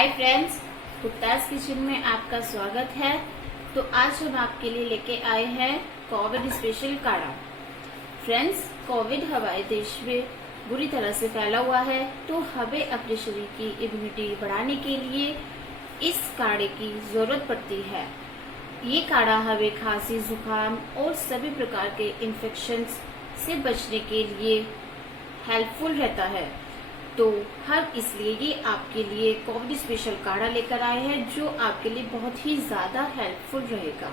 Hi friends, Gupta's kitchen में आपका स्वागत है। तो आज हम आपके लिए लेके आए हैं कोविड स्पेशल काढ़ा। फ्रेंड्स, कोविड हमारे देश में बुरी तरह से फैला हुआ है, तो हमें अपने शरीर की इम्यूनिटी बढ़ाने के लिए इस काढ़े की जरूरत पड़ती है। ये काढ़ा हमें खांसी, जुकाम और सभी प्रकार के इन्फेक्शन से बचने के लिए हेल्पफुल रहता है। तो हम इसलिए ये आपके लिए कोविड स्पेशल काढ़ा लेकर आए हैं, जो आपके लिए बहुत ही ज्यादा हेल्पफुल रहेगा।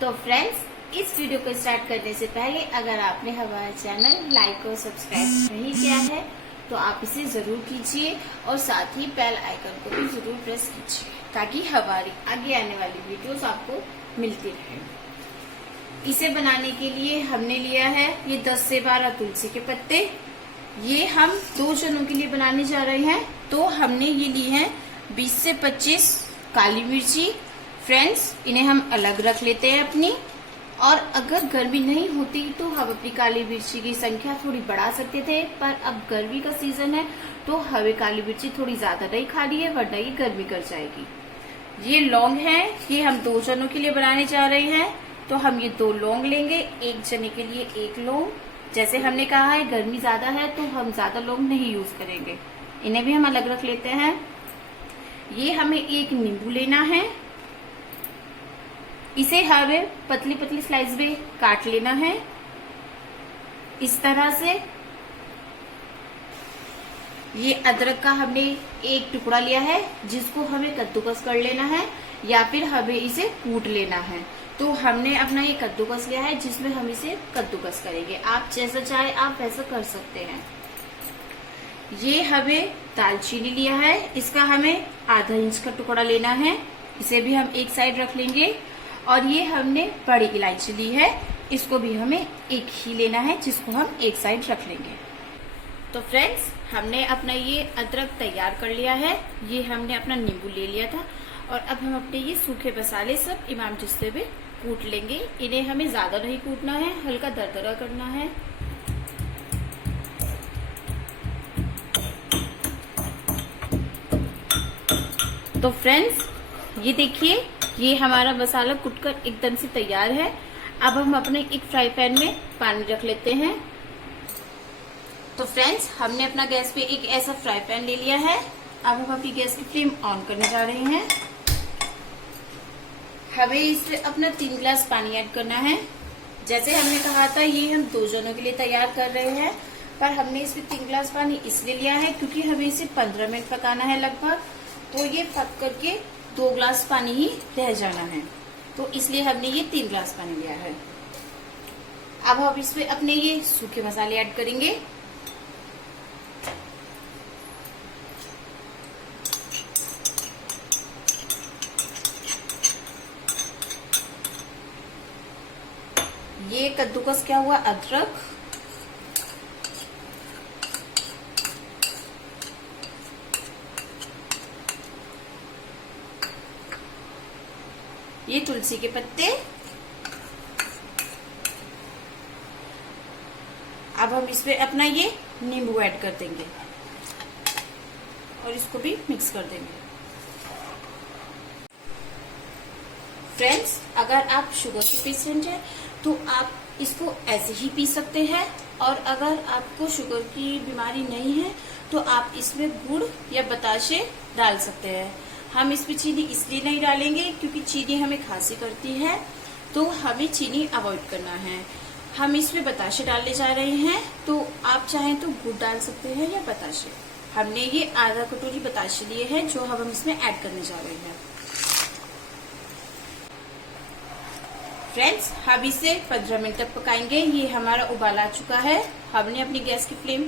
तो फ्रेंड्स, इस वीडियो को स्टार्ट करने से पहले अगर आपने हमारा चैनल लाइक और सब्सक्राइब नहीं किया है तो आप इसे जरूर कीजिए और साथ ही बेल आइकन को भी जरूर प्रेस कीजिए, ताकि हमारी आगे आने वाली वीडियोस आपको मिलती रहे। इसे बनाने के लिए हमने लिया है ये 10 से 12 तुलसी के पत्ते। ये हम 2 जनों के लिए बनाने जा रहे हैं, तो हमने ये ली है 20 से 25 काली मिर्ची। फ्रेंड्स, इन्हें हम अलग रख लेते हैं अपनी। और अगर गर्मी नहीं होती तो हम अपनी काली मिर्ची की संख्या थोड़ी बढ़ा सकते थे, पर अब गर्मी का सीजन है तो हमें काली मिर्ची थोड़ी ज्यादा नहीं खानी है, वरना ये गर्मी कर जाएगी। ये लौंग है, ये हम 2 जनों के लिए बनाने जा रहे हैं, तो हम ये 2 लौंग लेंगे। 1 जने के लिए 1 लौंग। जैसे हमने कहा है गर्मी ज्यादा है तो हम ज्यादा लौंग नहीं यूज करेंगे। इन्हें भी हम अलग रख लेते हैं। ये हमें 1 नींबू लेना है, इसे हमें पतली पतली स्लाइस में काट लेना है इस तरह से। ये अदरक का हमने 1 टुकड़ा लिया है, जिसको हमें कद्दूकस कर लेना है या फिर हमें इसे कूट लेना है। तो हमने अपना ये कद्दूकस लिया है, जिसमें हम इसे कद्दूकस करेंगे। आप जैसा चाहे आप वैसा कर सकते हैं। ये हमें दालचीनी लिया है, इसका हमें आधा इंच का टुकड़ा लेना है, इसे भी हम एक साइड रख लेंगे। और ये हमने बड़ी इलायची ली है, इसको भी हमें एक ही लेना है, जिसको हम एक साइड रख लेंगे। तो फ्रेंड्स, हमने अपना ये अदरक तैयार कर लिया है, ये हमने अपना नींबू ले लिया था, और अब हम अपने ये सूखे मसाले सब इमाम जिस्ते में कूट लेंगे। इन्हें हमें ज्यादा नहीं कूटना है, हल्का दरदरा करना है। तो फ्रेंड्स, ये देखिए, ये हमारा मसाला कूटकर एकदम से तैयार है। अब हम अपने एक फ्राई पैन में पानी रख लेते हैं। तो फ्रेंड्स, हमने अपना गैस पे एक ऐसा फ्राई पैन ले लिया है। अब हम अपनी गैस की फ्लेम ऑन करने जा रहे हैं। हमें इसमें अपना 3 गिलास पानी ऐड करना है। जैसे हमने कहा था, ये हम 2 जनों के लिए तैयार कर रहे हैं, पर हमने इसमें 3 गिलास पानी इसलिए लिया है क्योंकि हमें इसे 15 मिनट पकाना है लगभग। तो ये पक करके 2 गिलास पानी ही रह जाना है, तो इसलिए हमने ये 3 गिलास पानी लिया है। अब हम इसमें अपने ये सूखे मसाले ऐड करेंगे। ये कद्दूकस क्या हुआ अदरक, ये तुलसी के पत्ते। अब हम इसमें अपना ये नींबू ऐड कर देंगे और इसको भी मिक्स कर देंगे। फ्रेंड्स, अगर आप शुगर के पेशेंट हैं तो आप इसको ऐसे ही पी सकते हैं, और अगर आपको शुगर की बीमारी नहीं है तो आप इसमें गुड़ या बताशे डाल सकते हैं। हम इसमें चीनी इसलिए नहीं डालेंगे क्योंकि चीनी हमें खांसी करती है, तो हमें चीनी अवॉइड करना है। हम इसमें बताशे डालने जा रहे हैं, तो आप चाहें तो गुड़ डाल सकते हैं या बताशे। हमने ये आधा कटोरी बताशे लिए हैं, जो हम इसमें ऐड करने जा रहे हैं। फ्रेंड्स, हम इसे 15 मिनट तक पकाएंगे। ये हमारा उबाल आ चुका है। हमने अपनी गैस की फ्लेम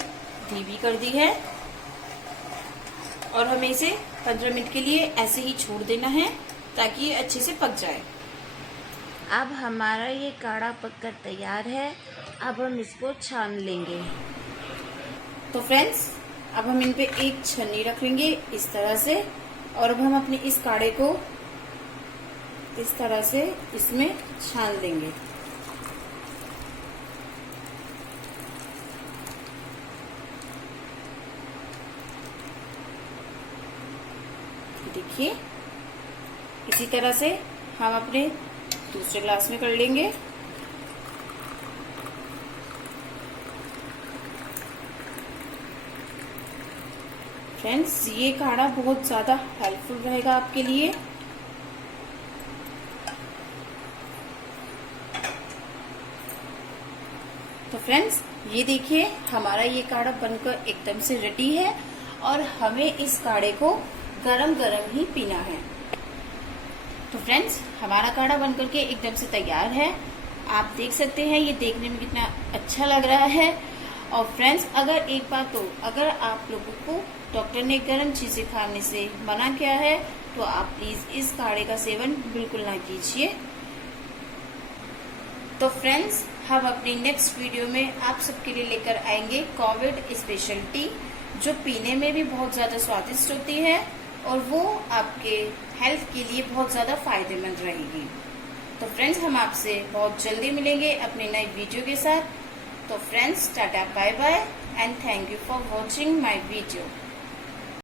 धीमी कर दी है और हमें इसे 15 मिनट के लिए ऐसे ही छोड़ देना है, ताकि ये अच्छे से पक जाए। अब हमारा ये काढ़ा पककर तैयार है। अब हम इसको छान लेंगे। तो फ्रेंड्स, अब हम इन पे एक छन्नी रख लेंगे इस तरह से, और अब हम अपने इस काढ़े को इस तरह से इसमें छान देंगे। देखिए इसी तरह से हम अपने दूसरे ग्लास में कर लेंगे। फ्रेंड्स, ये काढ़ा बहुत ज्यादा हेल्पफुल रहेगा आपके लिए। तो फ्रेंड्स, ये देखिए हमारा ये काढ़ा बनकर एकदम से रेडी है और हमें इस काढ़े को गरम गरम ही पीना है। तो फ्रेंड्स, हमारा काढ़ा बनकर के एकदम से तैयार है। आप देख सकते हैं ये देखने में कितना अच्छा लग रहा है। और फ्रेंड्स, अगर एक बात तो अगर आप लोगों को डॉक्टर ने गर्म चीजें खाने से मना किया है तो आप प्लीज इस काढ़े का सेवन बिल्कुल ना कीजिए। तो फ्रेंड्स, हम अपनी नेक्स्ट वीडियो में आप सबके लिए लेकर आएंगे कोविड स्पेशल टी, जो पीने में भी बहुत ज्यादा स्वादिष्ट होती है और वो आपके हेल्थ के लिए बहुत ज्यादा फायदेमंद रहेगी। तो फ्रेंड्स, हम आपसे बहुत जल्दी मिलेंगे अपनी नई वीडियो के साथ। तो friends, tata bye bye and thank you for watching my video.